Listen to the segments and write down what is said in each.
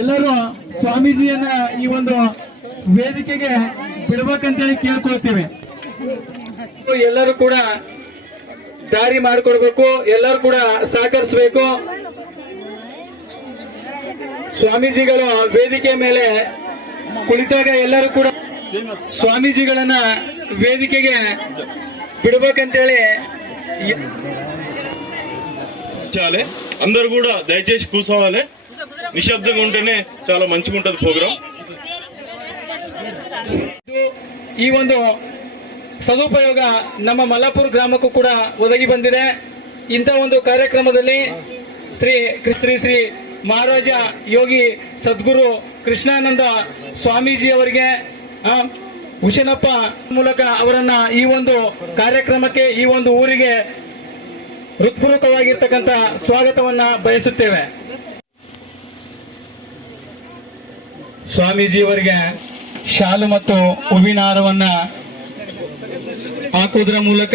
ಎಲ್ಲರೂ ಸ್ವಾಮೀಜಿಯನ್ನ ಈ ಒಂದು ವೇದಿಕೆಗೆ ಬಿಡ್ಬೇಕಂತೇಳಿ ಕೇಳ್ಕೊಳ್ತೇವೆ. ಎಲ್ಲರೂ ಕೂಡ ದಾರಿ ಮಾಡಿಕೊಡ್ಬೇಕು ಎಲ್ಲರೂ ಕೂಡ ಸಹಕರಿಸಬೇಕು. ಸ್ವಾಮೀಜಿಗಳು ವೇದಿಕೆ ಮೇಲೆ ಕುಳಿತಾಗ ಎಲ್ಲರೂ ಕೂಡ ಸ್ವಾಮೀಜಿಗಳನ್ನ ವೇದಿಕೆಗೆ ಬಿಡ್ಬೇಕಂತೇಳಿ ಚಾಲೆ. అందరు ಕೂಡ ದಯಚೇಸಿ ಕೂಸವಾಲೆ. నిశ్శబ్దంగా ఉంటేనే చాలా మంచిగా ఉంటుంది ప్రోగ్రామ్ ಈ ಒಂದು ಸದುಪಯೋಗ ನಮ್ಮ ಮಲ್ಲಾಪುರ ಗ್ರಾಮಕ್ಕೂ ಕೂಡ ಒದಗಿ ಬಂದಿದೆ. ಇಂಥ ಒಂದು ಕಾರ್ಯಕ್ರಮದಲ್ಲಿ ಶ್ರೀ ಶ್ರೀ ಶ್ರೀ ಮಹಾರಾಜ ಯೋಗಿ ಸದ್ಗುರು ಕೃಷ್ಣಾನಂದ ಸ್ವಾಮೀಜಿ ಅವರಿಗೆ ಹುಷನಪ್ಪ ಮೂಲಕ ಅವರನ್ನ ಈ ಒಂದು ಕಾರ್ಯಕ್ರಮಕ್ಕೆ, ಈ ಒಂದು ಊರಿಗೆ ಹೃತ್ಪೂರ್ವಕವಾಗಿರ್ತಕ್ಕಂಥ ಸ್ವಾಗತವನ್ನ ಬಯಸುತ್ತೇವೆ. ಸ್ವಾಮೀಜಿಯವರಿಗೆ ಶಾಲು ಮತ್ತು ಹೂವಿನ ಹಾರವನ್ನ ಹಾಕುವುದರ ಮೂಲಕ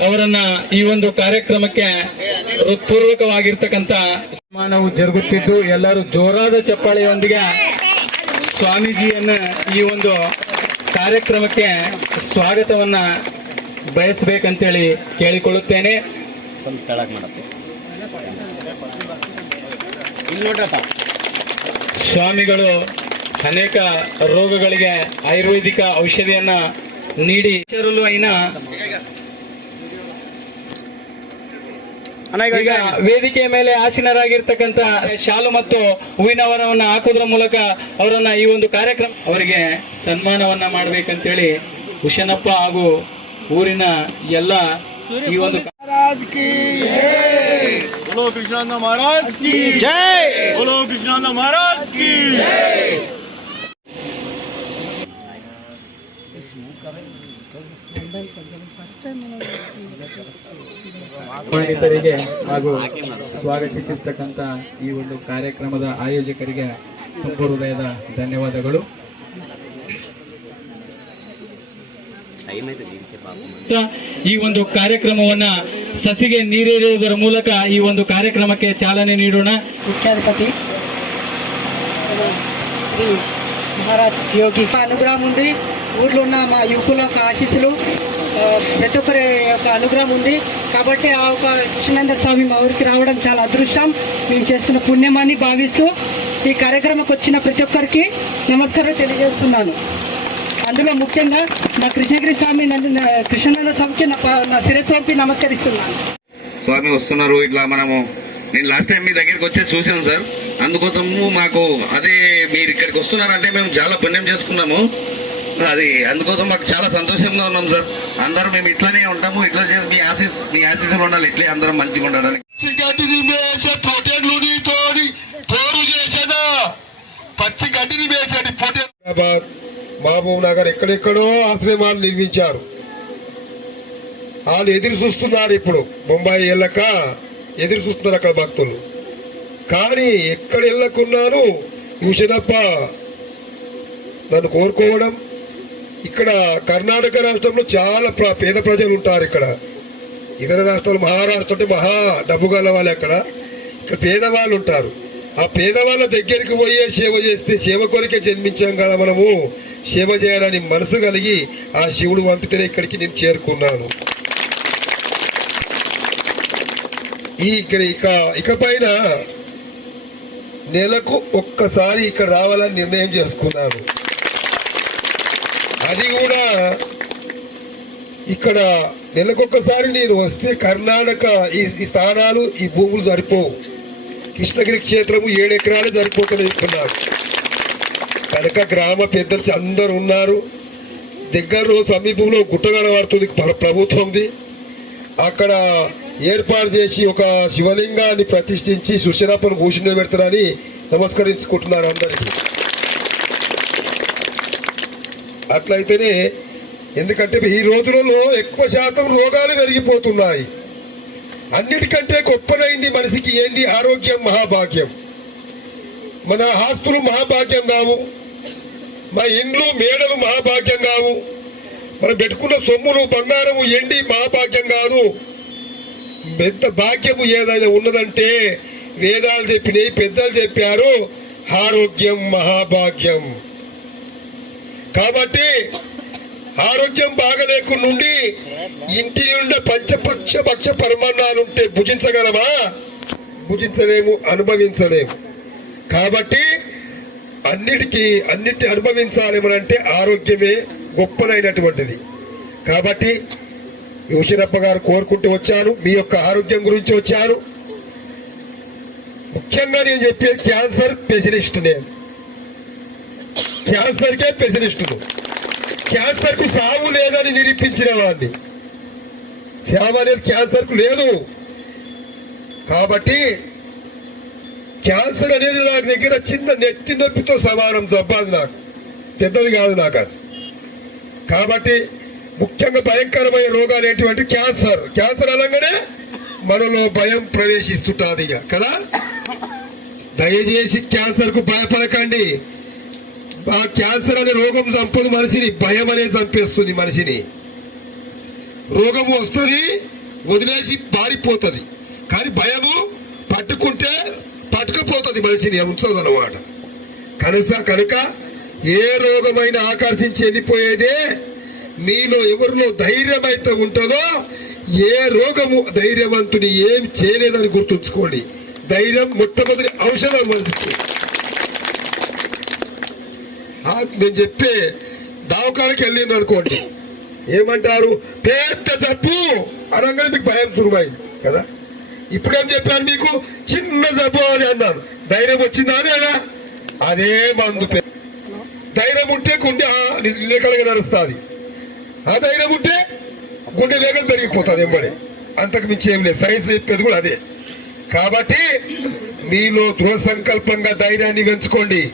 ಅವರನ್ನ ಈ ಒಂದು ಕಾರ್ಯಕ್ರಮಕ್ಕೆ ಹೃತ್ಪೂರ್ವಕವಾಗಿರ್ತಕ್ಕಂಥ ಮಾನವು ಜರುಗುತ್ತಿದ್ದು ಎಲ್ಲರೂ ಜೋರಾದ ಚಪ್ಪಾಳೆಯೊಂದಿಗೆ ಸ್ವಾಮೀಜಿಯನ್ನ ಈ ಒಂದು ಕಾರ್ಯಕ್ರಮಕ್ಕೆ ಸ್ವಾಗತವನ್ನ ಬಯಸಬೇಕಂತೇಳಿ ಕೇಳಿಕೊಳ್ಳುತ್ತೇನೆ. ಸ್ವಾಮಿಗಳು ಅನೇಕ ರೋಗಗಳಿಗೆ ಆಯುರ್ವೇದಿಕ ಔಷಧಿಯನ್ನ నీడి చరులు అయిన ಈಗ ವೇದಿಕೆ ಮೇಲೆ ಆಸೀನರಾಗಿರ್ತಕ್ಕಂತ ಶಾಲು ಮತ್ತು ಹೂವಿನವರವನ್ನ ಹಾಕೋದ್ರ ಮೂಲಕ ಅವರನ್ನ ಈ ಒಂದು ಕಾರ್ಯಕ್ರಮ ಅವರಿಗೆ ಸನ್ಮಾನವನ್ನ ಮಾಡ್ಬೇಕಂತೇಳಿ ಹುಷನಪ್ಪ ಹಾಗೂ ಊರಿನ ಎಲ್ಲ ಈ ಒಂದು ಮಹಾರಾಜ್ ಮಹಾರಾಜ್ ಸ್ನೇಹಿತರಿಗೆ ಹಾಗೂ ಸ್ವಾಗತಿಸಿರ್ತಕ್ಕಂಥ ಈ ಒಂದು ಕಾರ್ಯಕ್ರಮದ ಆಯೋಜಕರಿಗೆ ತುಂಬ ಹೃದಯದ ಧನ್ಯವಾದಗಳು. ಈ ಒಂದು ಕಾರ್ಯಕ್ರಮವನ್ನ ಸಸಿಗೆ ನೀರೇರಿಯುವುದರ ಮೂಲಕ ಈ ಒಂದು ಕಾರ್ಯಕ್ರಮಕ್ಕೆ ಚಾಲನೆ ನೀಡೋಣ. ಮುಖ್ಯಾಧಿಪತಿ ಮಹಾರಾಜ್ ಯೋಗಿ. ಅನುಗ್ರಹ ಮುಂದೆ ఊళ్ళో ఊర్లో ఉన్న మా యువకుల యొక్క ఆశీస్సులు ప్రతి ఒక్కరి యొక్క అనుగ్రహం ఉంది. కాబట్టి ఆ ఒక కృష్ణానంద స్వామి మా ఊరికి రావడం చాలా అదృష్టం. మేము చేస్తున్న పుణ్యమాన్ని భావిస్తూ ఈ కార్యక్రమంకి వచ్చిన ప్రతి ఒక్కరికి నమస్కారం తెలియజేస్తున్నాను. అందులో ముఖ్యంగా నా కృష్ణగిరి స్వామి నన్ను నా- కృష్ణానంద స్వామికి నా శిరస్వామికి నా నమస్కరిస్తున్నాను. స్వామి వస్తున్నారు. ఇట్లా మనము నేను లాస్ట్ టైం మీ దగ్గరికి వచ్చి చూశాను సార్. అందుకోసము మాకు అదే మీరు ఇక్కడికి వస్తున్నారంటే మేము చాలా పుణ్యం చేసుకున్నాము. అది అందుకోసం మాకు చాలా సంతోషంగా ఉన్నాం సార్. అందరం మేము ఇట్లానే ఉంటాము. ఇట్లా చేసి మీ ఆశీస్ మీ ఆశీస్సులు ఉండాలి. ఇట్లే అందరం మంచిగా ఉండాలని గడ్డిని మేసే పొటేళ్ళు నీతోని పోరు చేసేదా? పచ్చి గడ్డిని మేసేటి పొటేల్. మహబూబ్ నగర్ ఎక్కడెక్కడో ఆశ్రమాలు నిర్మించారు. వాళ్ళు ఎదురు చూస్తున్నారు ఇప్పుడు. ముంబై వెళ్ళక ఎదురు చూస్తున్నారు అక్కడ భక్తులు. కానీ ఎక్కడ వెళ్ళకున్నాను చూసినప్ప నన్ను కోరుకోవడం ఇక్కడ కర్ణాటక రాష్ట్రంలో చాలా ప్ర- పేద ప్రజలు ఉంటారు ఇక్కడ. ఇతర రాష్ట్రాలు మహారాష్ట్ర అంటే మహా డబ్బు గల వాళ్ళు అక్కడ. ఇక్కడ పేదవాళ్ళు ఉంటారు. ఆ పేదవాళ్ళ దగ్గరికి పోయే సేవ చేస్తే సేవ కొరకే జన్మించాం కదా మనము. సేవ చేయాలని మనసు కలిగి ఆ శివుడు పంపితేనే ఇక్కడికి నేను చేరుకున్నాను. ఈ ఇక్కడ ఇక ఇకపైన నెలకు ఒక్కసారి ఇక్కడ రావాలని నిర్ణయం చేసుకున్నాను. అది కూడా ఇక్కడ నెలకొకసారి నేను వస్తే కర్ణాటక ఈ స్థానాలు ఈ భూములు సరిపోవు. కృష్ణగిరి క్షేత్రము ఏడు ఎకరాలే సరిపోతుంది చెప్తున్నారు కనుక గ్రామ పెద్దలు అందరు ఉన్నారు. దగ్గరలో సమీపంలో గుట్ట కనబడుతుంది ప్రభుత్వంది అక్కడ ఏర్పాటు చేసి ఒక శివలింగాన్ని ప్రతిష్ఠించి సుశరప్పను భూషణ పెడతారని నమస్కరించుకుంటున్నారు అందరికీ. అట్లయితేనే ఎందుకంటే ఈ రోజులలో ఎక్కువ శాతం రోగాలు పెరిగిపోతున్నాయి. అన్నిటికంటే గొప్పదైంది మనిషికి ఏంది? ఆరోగ్యం మహాభాగ్యం. మన ఆస్తులు మహాభాగ్యం కావు. మన ఇండ్లు మేడలు మహాభాగ్యం కావు. మనం పెట్టుకున్న సొమ్ములు బంగారము ఎండి మహాభాగ్యం కాదు. పెద్ద భాగ్యము ఏదైనా ఉన్నదంటే వేదాలు చెప్పినాయి పెద్దలు చెప్పారు ఆరోగ్యం మహాభాగ్యం. కాబట్టి ఆరోగ్యం బాగలేకుండా ఇంటి నుండి పంచపక్ష పక్ష పరమాన్నాలు ఉంటే భుజించగలమా? భుజించలేము అనుభవించలేము. కాబట్టి అన్నిటికీ అన్నిటి అనుభవించాలేమనంటే ఆరోగ్యమే గొప్పనైనటువంటిది కాబట్టి యోషనప్ప గారు కోరుకుంటూ వచ్చాను మీ యొక్క ఆరోగ్యం గురించి వచ్చాను. ముఖ్యంగా నేను చెప్పే క్యాన్సర్ స్పెషలిస్ట్ నేను. క్యాన్సర్కే స్పెషలిస్టులు. క్యాన్సర్కు సావు లేదని నిరూపించిన వాడిని. సేవ అనేది క్యాన్సర్కు లేదు. కాబట్టి క్యాన్సర్ అనేది నా దగ్గర చిన్న నెత్తి నొప్పితో సమానం జబ్బాది నాకు. పెద్దది కాదు నాకు అది. కాబట్టి ముఖ్యంగా భయంకరమైన రోగాలు ఏంటివంటి క్యాన్సర్. క్యాన్సర్ అనగానే మనలో భయం ప్రవేశిస్తుంటుంది ఇక కదా? దయచేసి క్యాన్సర్కు భయపడకండి. ఆ క్యాన్సర్ అనే రోగం చంపదు మనిషిని భయం అనేది చంపేస్తుంది మనిషిని. రోగము వస్తుంది వదిలేసి పారిపోతుంది. కానీ భయము పట్టుకుంటే పట్టుకుపోతుంది మనిషిని ఉంచదు అనమాట కనుక కనుక ఏ రోగమైనా ఆకర్షించి వెళ్ళిపోయేదే మీలో ఎవరిలో ధైర్యం అయితే ఉంటుందో ఏ రోగము ధైర్యవంతుని ఏం చేయలేదని గుర్తుంచుకోండి. ధైర్యం మొట్టమొదటి ఔషధం మనిషికి. నేను చెప్పే దావకానికి వెళ్ళింది అనుకోండి. ఏమంటారు? పెద్ద జబ్బు అనగానే మీకు భయం సురువైంది కదా? ఇప్పుడేం చెప్పాను మీకు? చిన్న జబ్బు అని అన్నాను ధైర్యం వచ్చిందా లేదా? అదే మందు ధైర్యం ఉంటే గుండె లేకలుగా నడుస్తుంది. ఆ ధైర్యం ఉంటే గుండె వేగం పెరిగిపోతుంది ఎంబడి అంతకు మించి ఏం లేదు. సైన్స్ చెప్పేది కూడా అదే. కాబట్టి మీలో దృఢ సంకల్పంగా ధైర్యాన్ని పెంచుకోండి.